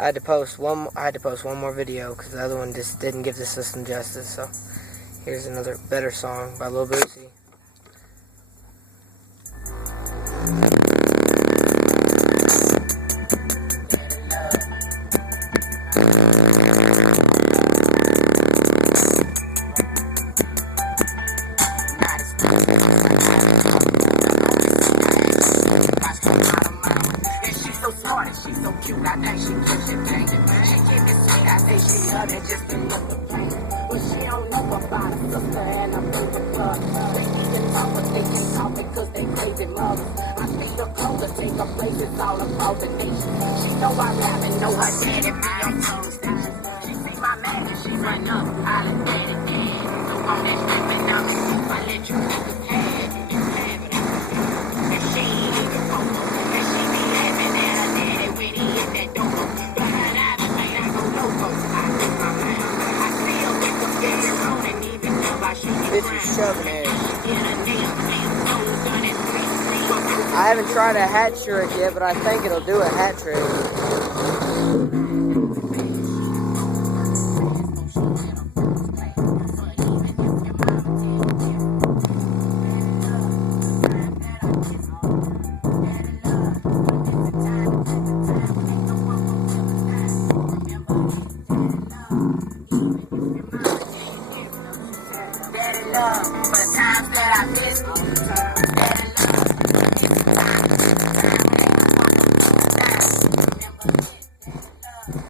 I had to post one more video because the other one just didn't give the system justice. So here's another better song by Lil Boosie. She's so cute, I think she keeps it banging. She give me sweet, I think she love it just to look the pain. But she don't know about her sister and her baby brother. They need to talk, but they can't talk because they crazy mothers. I think the closer take her places all across the nation. She know I rap and know her daddy be on TV stations. She see my man and she run up, holla daddy, dad. So on that straight now, I let you niggas have it. You have it. And she ain't even photo. And she be laughing at her daddy when he hit that dope. But I go loco. I think my man. I still think I'm getting on and even though I shoot the This is shoving ass. I I haven't tried a hat trick yet, but I think it'll do a hat trick. Daddy love, for the times that I missed.